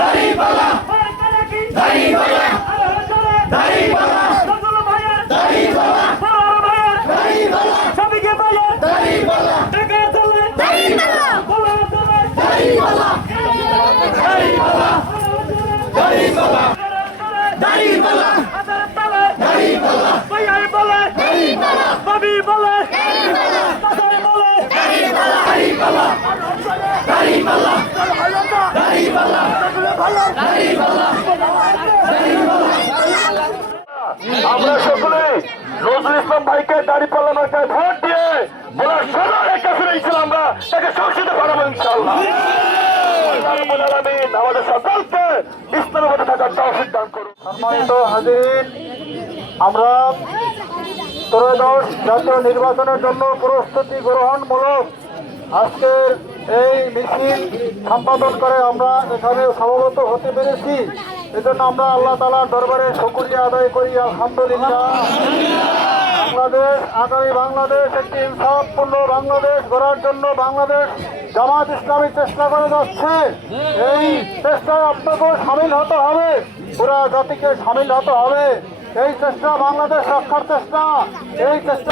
দাড়িপাল্লা দাড়িপাল্লা দাড়িপাল্লা দাড়িপাল্লা দাড়িপাল্লা সবিকে পালে দাড়িপাল্লা টাকা চলে দাড়িপাল্লা বলা চলে দাড়িপাল্লা দাড়িপাল্লা দাড়িপাল্লা দাড়িপাল্লা দাড়িপাল্লা ভাইয়াই বলে দাড়িপাল্লা সবি বলে দাড়িপাল্লা তাসাই বলে দাড়িপাল্লা দাড়িপাল্লা দাড়িপাল্লা দাড়িপাল্লা আমরা সকলে নজরুল ইসলাম ভাইকে দাড়িপাল্লা মার্কায় ভোট দিয়ে বলার সবার একটা ফিরেছিল আমরা তাকে সংসদে পাঠাবো ইনশাআল্লাহ। আমাদের সকলকে ইসলামের মধ্যে থাকার তৌফিক দান করুন। সম্মানিত হাজিরিন, আমরা ত্রয়োদশ জাতীয় নির্বাচনের জন্য প্রস্তুতি গ্রহণমূলক আজকের এই মিছিল সম্পাদন করে আমরা এখানে সমবেত হতে পেরেছি। এজন্য আমরা আল্লাহ তাআলার দরবারে শুকরিয়া আদায় করি। আলহামদুলিল্লাহ। বাংলাদেশ, আগামী বাংলাদেশ একটি ইনসাফপূর্ণ বাংলাদেশ গড়ার জন্য বাংলাদেশ জামাত ইসলামী চেষ্টা করে যাচ্ছে। এই চেষ্টায় আপনাকেও সামিল হতে হবে, পুরা জাতিকে সামিল হতে হবে। এই চেষ্টা বাংলাদেশ রক্ষার চেষ্টা। এই চেষ্টা